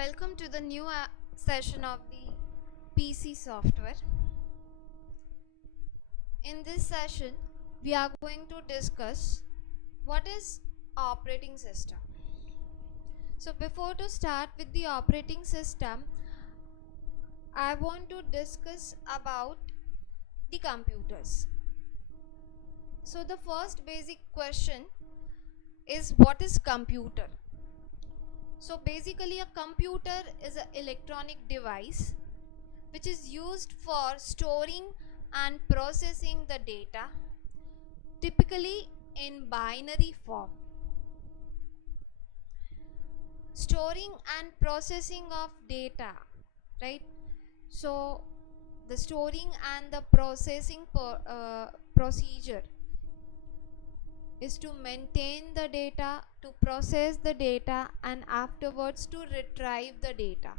Welcome to the new session of the PC software. In this session, we are going to discuss what is operating system. So before to start with the operating system, I want to discuss about the computers. So the first basic question is, what is computer? So basically a computer is an electronic device which is used for storing and processing the data, typically in binary form. Storing and processing of data, right? So the storing and the processing procedure is to maintain the data, to process the data, and afterwards to retrieve the data.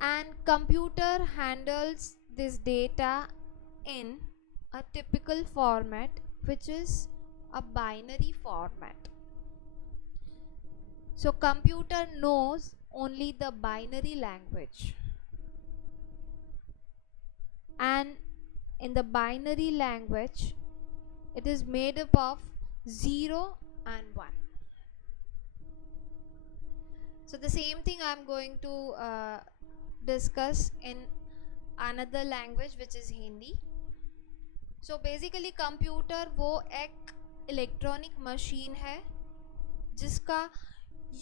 And computer handles this data in a typical format, which is a binary format. So computer knows only the binary language, and in the binary language it is made up of 0 and 1. So the same thing I'm going to discuss in another language, which is Hindi. So basically computer वो एक electronic machine है जिसका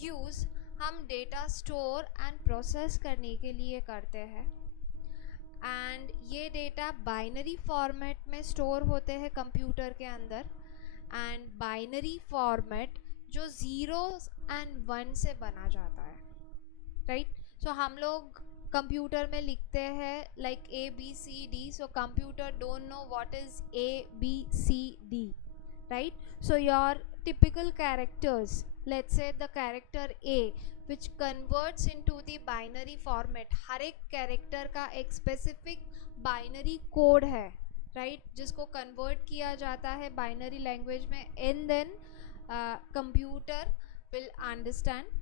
use हम data store and process करने के लिए करते हैं, एंड ये डेटा बाइनरी फॉर्मेट में स्टोर होते हैं कंप्यूटर के अंदर, एंड बाइनरी फॉर्मेट जो 0 एंड 1 से बना जाता है, राइट? सो हम लोग कंप्यूटर में लिखते हैं like ABCD. So computer don't know what is ABCD, right? So your typical characters, let's say the character A, which converts into the binary format. हर एक character का एक specific binary code है, right? जिसको convert किया जाता है binary language में, and then computer will understand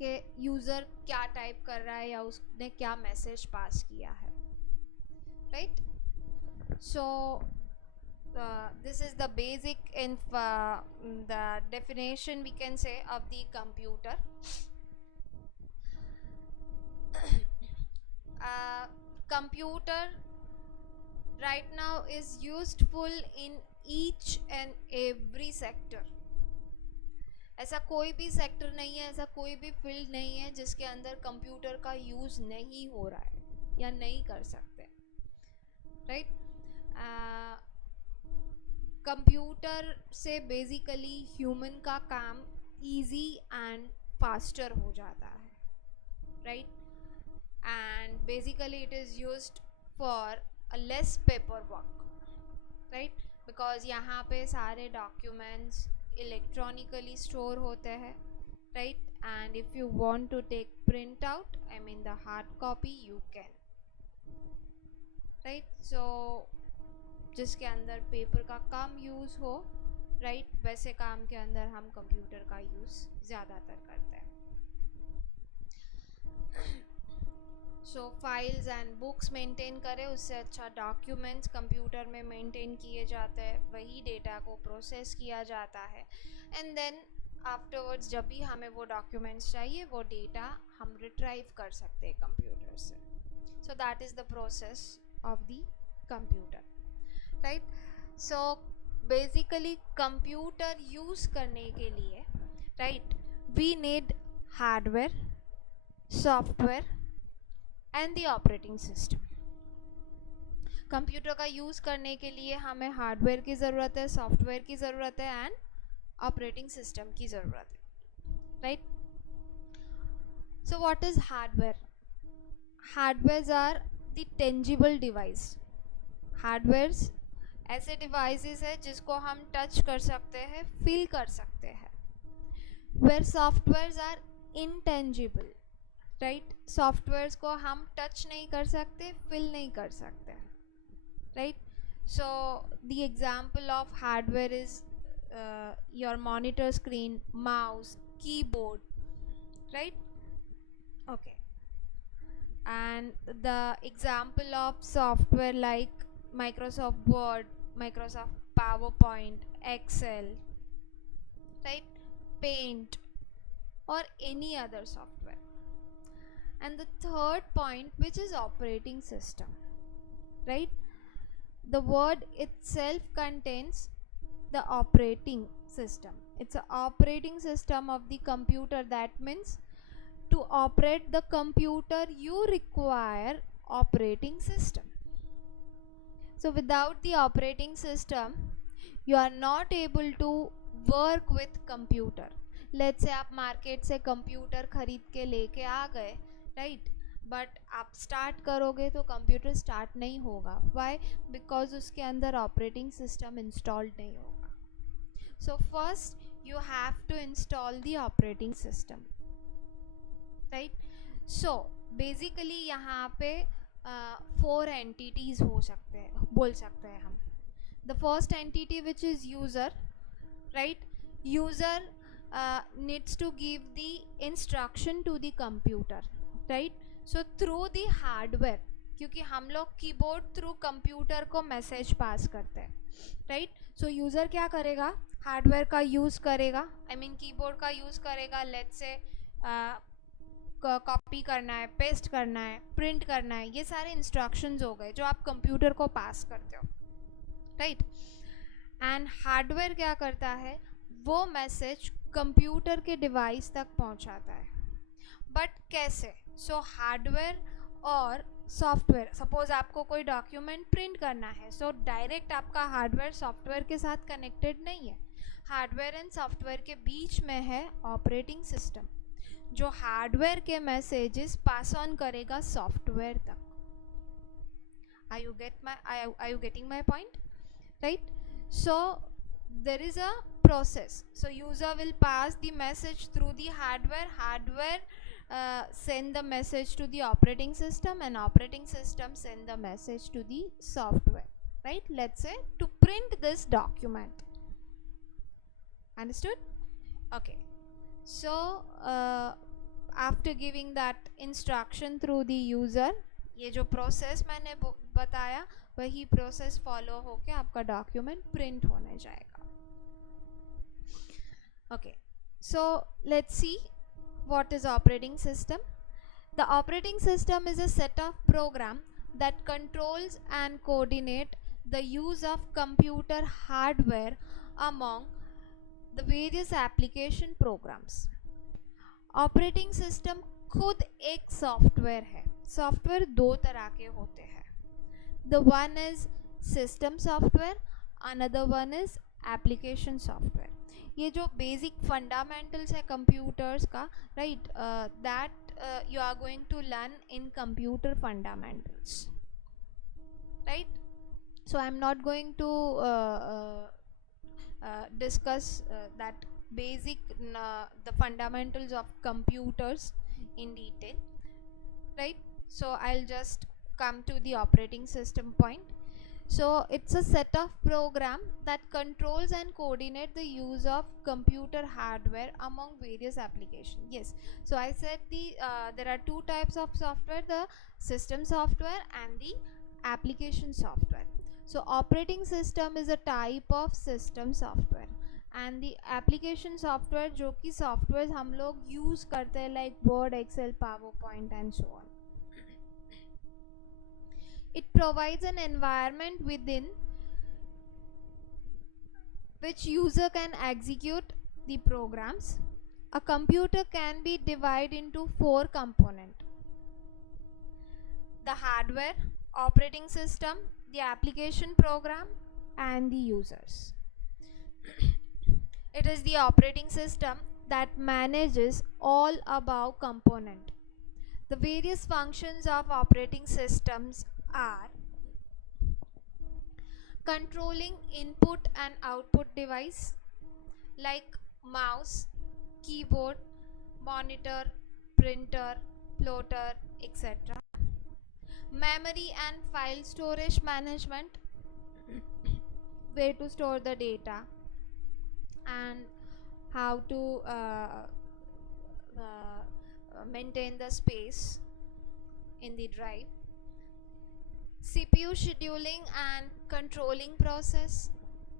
कि यूज़र क्या टाइप कर रहा है या उसने क्या मैसेज पास किया है, right? So this is the basic the definition we can say of the computer. Computer right now is useful in each and every sector. ऐसा कोई भी सेक्टर नहीं है, ऐसा कोई भी फील्ड नहीं है जिसके अंदर कंप्यूटर का यूज़ नहीं हो रहा है या नहीं कर सकते, राइट? कंप्यूटर से बेसिकली ह्यूमन का काम इजी एंड फास्टर हो जाता है, right? And basically it is used for a less paper work, right? Because यहाँ पे सारे डॉक्यूमेंट्स इलेक्ट्रॉनिकली स्टोर होते हैं, right? And if you want to take print out, I mean the hard copy, you can, right? So जिसके अंदर paper का कम use हो, right, वैसे काम के अंदर हम कंप्यूटर का यूज़ ज़्यादातर करते हैं. सो फाइल्स एंड बुक्स मेंटेन करें, उससे अच्छा डॉक्यूमेंट्स कंप्यूटर में मेंटेन किए जाते हैं, वही डेटा को प्रोसेस किया जाता है, एंड देन आफ्टरवर्ड्स जब भी हमें वो डॉक्यूमेंट्स चाहिए वो डेटा हम रिट्राइव कर सकते हैं कंप्यूटर से. So that is the process of the computer, right? So basically computer use करने के लिए, right, we need hardware, software and the operating system. Computer का यूज़ करने के लिए हमें हार्डवेयर की ज़रूरत है, सॉफ्टवेयर की ज़रूरत है, एंड ऑपरेटिंग सिस्टम की ज़रूरत है, right? So what is hardware? Hardwares are the tangible device. Hardwares ऐसे डिवाइसेस है जिसको हम टच कर सकते हैं, फील कर सकते हैं. Where softwares are intangible, right? Softwares को हम टच नहीं कर सकते, फील नहीं कर सकते, right? So the example of hardware is your monitor screen, mouse, keyboard, right? Okay. And the example of software like Microsoft Word, Microsoft PowerPoint, Excel, right, Paint, or any other software. And the third point, which is operating system, right? The word itself contains the operating system. It's an operating system of the computer. That means to operate the computer you require operating system. So without the operating system you are not able to work with computer. Let's say आप market से computer खरीद के लेके आ गए, right, but आप start करोगे तो computer start नहीं होगा. वाई? बिकॉज उसके अंदर ऑपरेटिंग सिस्टम इंस्टॉल्ड नहीं होगा. So first you have to install the operating system, right? So basically यहाँ पे 4 entities हो सकते हैं, बोल सकते हैं हम. The first entity, which is user, right? User needs to give the instruction to the computer, right? So through the hardware, क्योंकि हम लोग कीबोर्ड थ्रू कंप्यूटर को मैसेज पास करते हैं, राइट? सो यूज़र क्या करेगा? हार्डवेयर का यूज़ करेगा, आई मीन कीबोर्ड का यूज़ करेगा. लेट्स से कॉपी करना है, पेस्ट करना है, प्रिंट करना है, ये सारे इंस्ट्रक्शंस हो गए जो आप कंप्यूटर को पास करते हो, राइट? एंड हार्डवेयर क्या करता है? वो मैसेज कंप्यूटर के डिवाइस तक पहुंचाता है. बट कैसे? सो हार्डवेयर और सॉफ्टवेयर, सपोज आपको कोई डॉक्यूमेंट प्रिंट करना है, सो डायरेक्ट आपका हार्डवेयर सॉफ्टवेयर के साथ कनेक्टेड नहीं है. हार्डवेयर एंड सॉफ्टवेयर के बीच में है ऑपरेटिंग सिस्टम, जो हार्डवेयर के मैसेजेस पास ऑन करेगा सॉफ्टवेयर तक. Are you getting my point? Right? So there is a process. So user will pass the message through the hardware. Hardware send the message to the operating system, and operating system send the message to the software. Right? Let's say to print this document. Understood? Okay. So after giving that instruction through the user, ये जो process मैंने बताया वही process follow होके आपका document print होने जाएगा. Okay, so let's see what is operating system. The operating system is a set of program that controls and coordinate the use of computer hardware among the various application programs. Operating system खुद एक software है. Software दो तरह के होते हैं. The one is system software, another one is application software. ये जो बेसिक फंडामेंटल्स है कंप्यूटर्स का, right, that you are going to learn in computer fundamentals, right? So I'm not going to discuss that basic the fundamentals of computers in detail, right? So I'll just come to the operating system point. So it's a set of program that controls and coordinate the use of computer hardware among various applications. Yes, so I said there are two types of software, the system software and the application software. So operating system is a type of system software and the application software जो कि software हम लोग use करते हैं like Word, Excel, PowerPoint and so on. It provides an environment within which user can execute the programs. A computer can be divided into 4 components: the hardware, operating system, the application program and the users. It is the operating system that manages all above component. The various functions of operating systems are controlling input and output device like mouse, keyboard, monitor, printer, plotter, etc. Memory and file storage management, where to store the data and how to maintain the space in the drive. CPU scheduling and controlling process,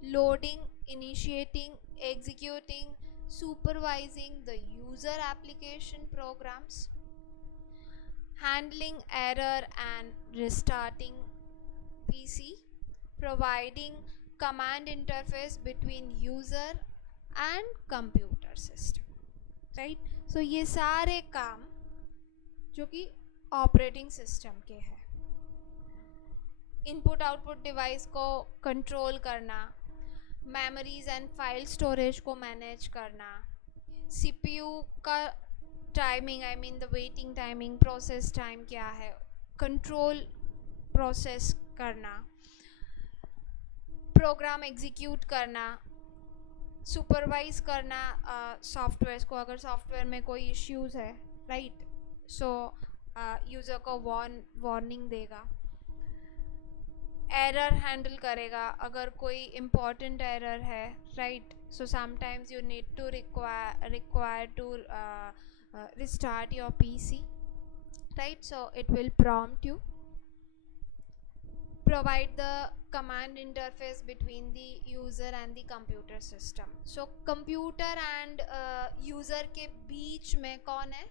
loading, initiating, executing, supervising the user application programs, handling error and restarting PC, providing command interface between user and computer system, right? So ये सारे काम जो कि operating system के हैं. Input output device को control करना, memories and file storage को मैनेज करना, सीपीयू का timing, I mean the waiting timing, process time क्या है, कंट्रोल प्रोसेस करना, प्रोग्राम एग्जीक्यूट करना, सुपरवाइज करना सॉफ्टवेयर को अगर सॉफ्टवेयर में कोई इश्यूज है, राइट? सो यूज़र को वार्निंग देगा, एरर हैंडल करेगा अगर कोई इम्पॉर्टेंट एरर है, right? So sometimes you need to require to restart your PC, right? So it will prompt you, provide the command interface between the user and the computer system. So computer and user के बीच में कौन है?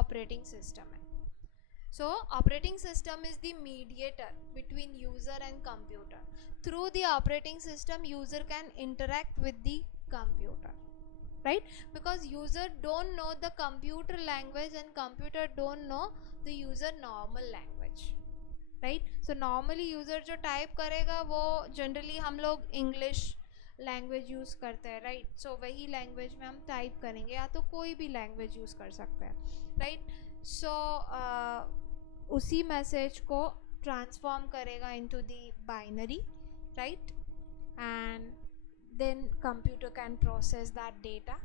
Operating system है. So operating system is the mediator between user and computer. Through the operating system, user can interact with the computer, right? Because user don't know the computer language and computer don't know the user normal language, right? So normally user जो type करेगा वो generally हम लोग English language use करते हैं, right? So वही language में हम type करेंगे, या तो कोई भी language use कर सकते हैं, right? So उसी मैसेज को ट्रांसफॉर्म करेगा into the binary, right? And then computer can process that data.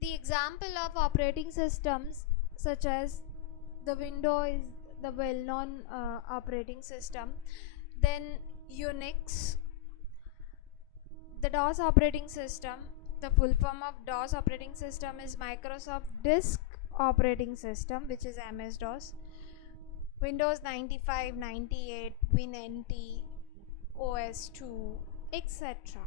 The example of operating systems such as the Windows is the well-known operating system, then Unix, the DOS operating system. The full form of DOS operating system is Microsoft Disk Operating System, which is MS-DOS. Windows 95, 98, WinNT, OS2, etc.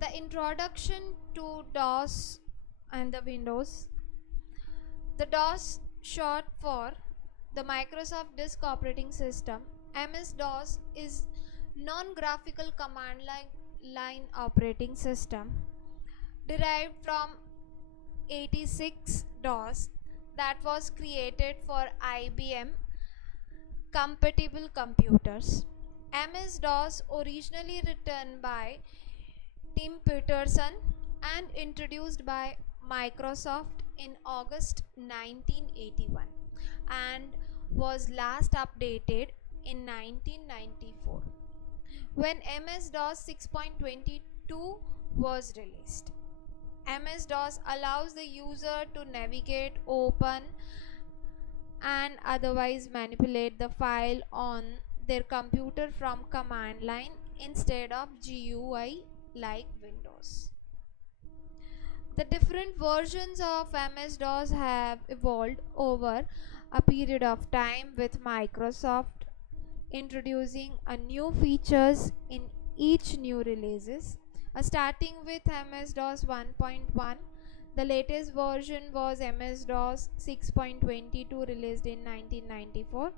The introduction to DOS and the Windows. The DOS, short for the Microsoft Disk Operating System. MS-DOS is non-graphical command line operating system derived from 86 DOS that was created for IBM compatible computers. MS-DOS, originally written by Tim Peterson and introduced by Microsoft in August 1981 and was last updated in 1994 when MS-DOS 6.22 was released. MS-DOS allows the user to navigate, open and otherwise manipulate the file on their computer from command line instead of GUI like Windows. The different versions of MS-DOS have evolved over a period of time, with Microsoft introducing a new features in each new releases. Starting with MS-DOS 1.1, the latest version was MS-DOS 6.22 released in 1994.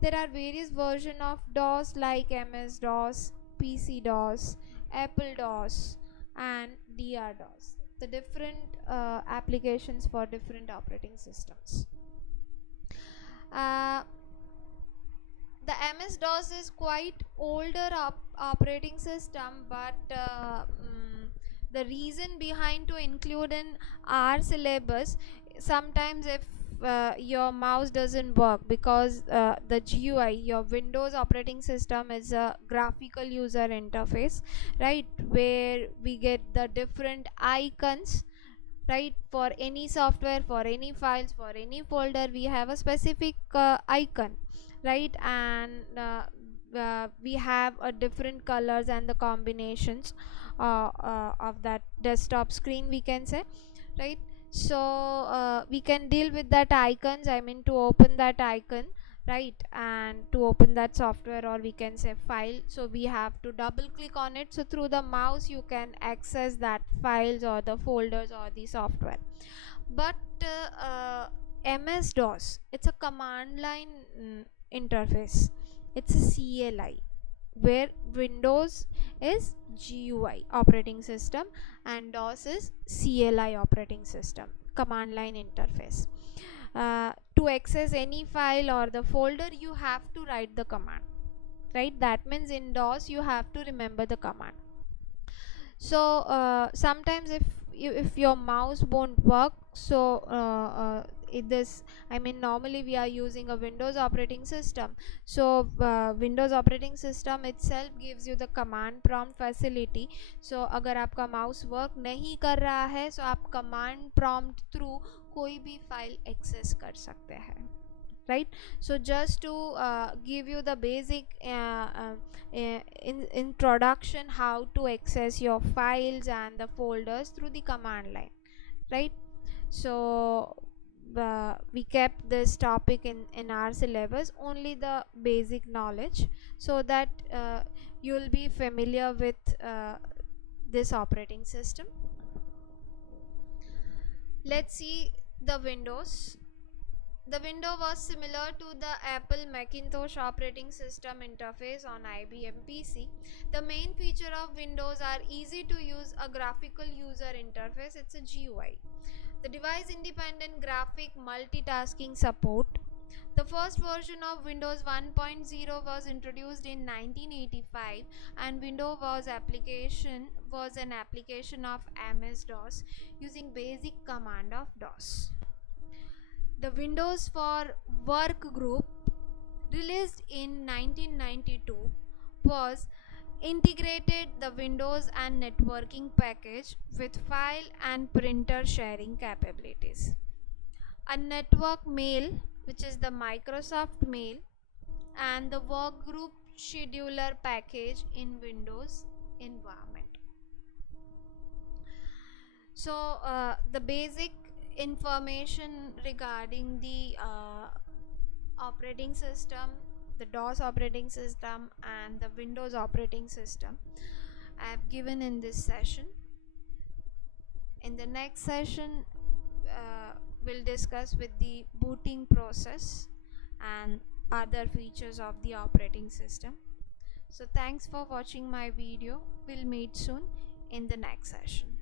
There are various versions of DOS like MS-DOS, PC-DOS, Apple-DOS and DR-DOS. The different applications for different operating systems. The MS-DOS is quite older operating system, but the reason behind to include in our syllabus, sometimes if your mouse doesn't work because the GUI, your Windows operating system, is a graphical user interface, right, where we get the different icons, right? For any software, for any files, for any folder, we have a specific icon, right? And we have a different colors and the combinations of that desktop screen, we can say, right? So we can deal with that icons, I mean to open that icon, right, and to open that software, or we can say file. So we have to double click on it, so through the mouse you can access that files or the folders or the software. But MS DOS, it's a command line interface, it's a CLI, where Windows is GUI operating system and DOS is CLI operating system, command line interface. To access any file or the folder, you have to write the command, right? That means in DOS you have to remember the command. So sometimes if your mouse won't work, so I mean normally we are using a Windows operating system, so Windows operating system itself gives you the command prompt facility. So अगर आपका mouse work नहीं कर रहा है, so आप command prompt through कोई भी file access कर सकते हैं, right? So just to give you the basic introduction how to access your files and the folders through the command line, right? So we kept this topic in our syllabus, only the basic knowledge, so that you'll be familiar with this operating system. Let's see the Windows. The window was similar to the Apple Macintosh operating system interface on IBM PC. The main feature of Windows are easy to use a graphical user interface, it's a GUI. The device independent graphic multitasking support. The first version of Windows 1.0 was introduced in 1985, and Windows was an application of MS-DOS using basic command of DOS. The Windows for Work Group, released in 1992, was integrated the Windows and networking package with file and printer sharing capabilities. A network mail, which is the Microsoft Mail, and the workgroup scheduler package in Windows environment. So the basic information regarding the operating system, the DOS operating system and the Windows operating system I have given in this session. In the next session we'll discuss with the booting process and other features of the operating system. So thanks for watching my video. We'll meet soon in the next session.